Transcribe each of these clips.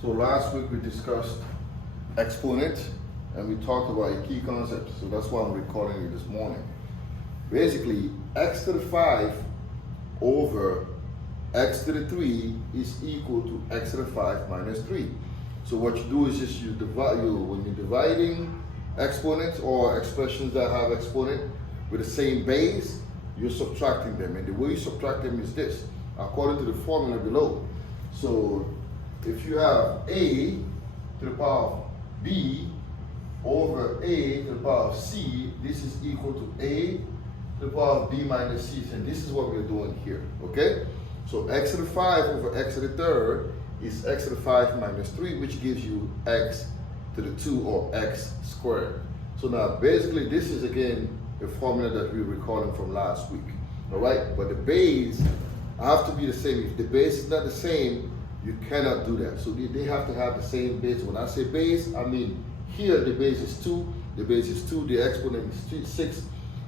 So last week we discussed exponents and we talked about a key concept. So that's why I'm recording it this morning. Basically, x to the 5 over x to the 3 is equal to x to the 5 minus 3. So what you do is just you divide, when you're dividing exponents or expressions that have exponent with the same base, you're subtracting them. And the way you subtract them is this, according to the formula below. So if you have a to the power of b over a to the power of c, this is equal to a to the power of b minus c. And this is what we're doing here, okay? So x to the 5 over x to the third is x to the 5 minus 3, which gives you x to the 2 or x squared. So now basically this is again a formula that we were recalling from last week, all right? But the base have to be the same. If the base is not the same, you cannot do that. So they have to have the same base. When I say base, I mean here the base is 2, the base is 2, the exponent is 6,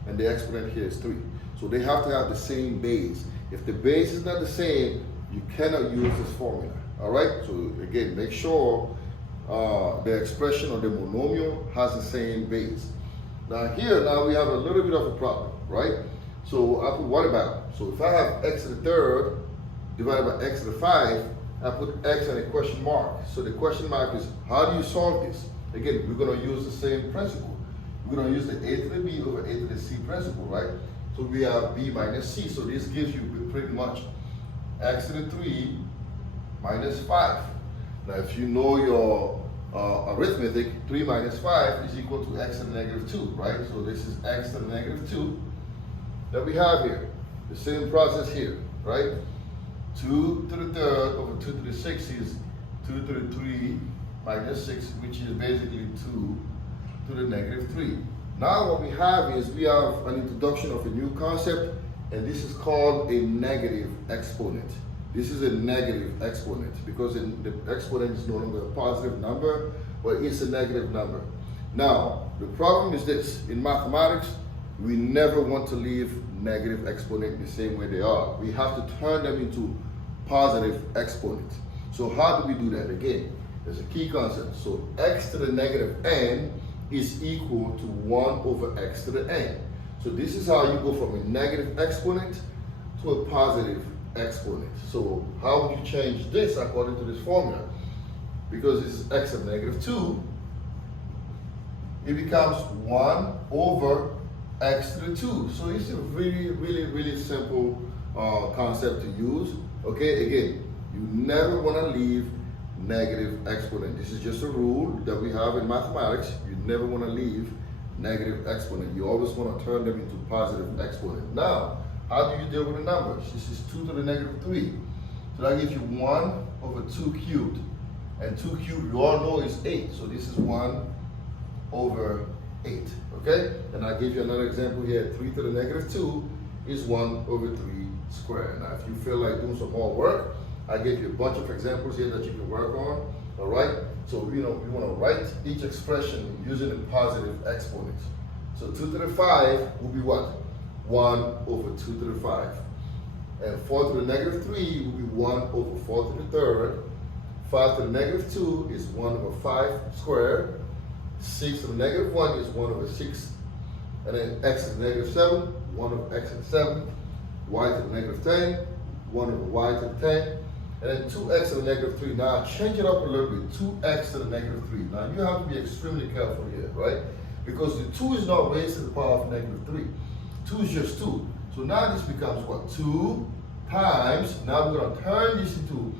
and the exponent here is 3. So they have to have the same base. If the base is not the same, you cannot use this formula, all right? So again, make sure the expression or the monomial has the same base. Now here, we have a little bit of a problem, right? So I put what about? So if I have x to the third divided by x to the 5, I put x and a question mark. So the question mark is, how do you solve this? Again, we're going to use the same principle. We're going to use the a to the b over a to the c principle, right? So we have b minus c. So this gives you pretty much x to the 3 minus 5. Now if you know your arithmetic, 3 minus 5 is equal to x to the negative 2, right? So this is x to the negative 2 that we have here. The same process here, right? 2 to the third over 2 to the 6 is 2 to the 3 minus 6, which is basically 2 to the negative 3. Now what we have is we have an introduction of a new concept, and this is called a negative exponent. This is a negative exponent because the exponent is no longer a positive number, but it's a negative number. Now, the problem is this. In mathematics, we never want to leave negative exponent the same way they are. We have to turn them into positive exponents. So how do we do that? Again, there's a key concept. So x to the negative n is equal to 1 over x to the n. So this is how you go from a negative exponent to a positive exponent. So how would you change this according to this formula? Because this is x to the negative 2, it becomes 1 over x to the 2. So it's a really simple concept to use. Okay, again, you never want to leave negative exponent. This is just a rule that we have in mathematics. You never want to leave negative exponent. You always want to turn them into positive exponent. Now, how do you deal with the numbers? This is 2 to the negative 3. So that gives you 1 over 2 cubed. And 2 cubed, you all know, is 8. So this is 1 over 8. Okay? And I'll give you another example here. 3 to the negative 2 is 1 over 3 squared. Now, if you feel like doing some more work, I gave you a bunch of examples here that you can work on. All right? So, we want to write each expression using the positive exponents. So 2 to the 5 will be what? 1 over 2 to the 5. And 4 to the negative 3 will be 1 over 4 to the third. 5 to the negative 2 is 1 over 5 squared. 6 to the negative 1 is 1 over 6. And then x to the negative 7, 1 over x to the 7. Y to the negative 10, 1 over y to the 10. And then 2x to the negative 3. Now change it up a little bit, 2x to the negative 3. Now you have to be extremely careful here, right? Because the 2 is not raised to the power of negative 3. 2 is just 2. So now this becomes what? 2 times, now we're going to turn this into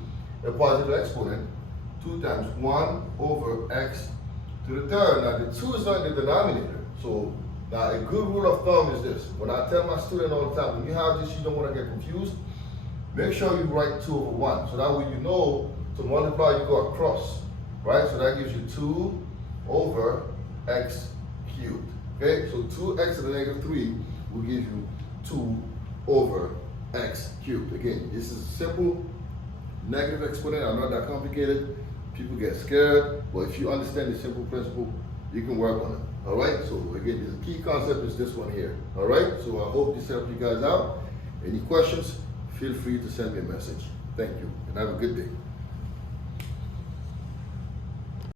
a positive exponent. 2 times 1 over x to the third. Now the 2 is not in the denominator. So now a good rule of thumb is this. When I tell my student all the time, when you have this, you don't want to get confused. Make sure you write 2 over 1. So that way you know to multiply, you go across, right? So that gives you 2 over x cubed. Okay, so 2x to the negative 3 will give you 2 over x cubed. Again, this is simple negative exponent. I'm not that complicated. People get scared, but if you understand the simple principle, you can work on it. All right, so again, the key concept is this one here. All right, so I hope this helped you guys out. Any questions, feel free to send me a message. Thank you, and have a good day.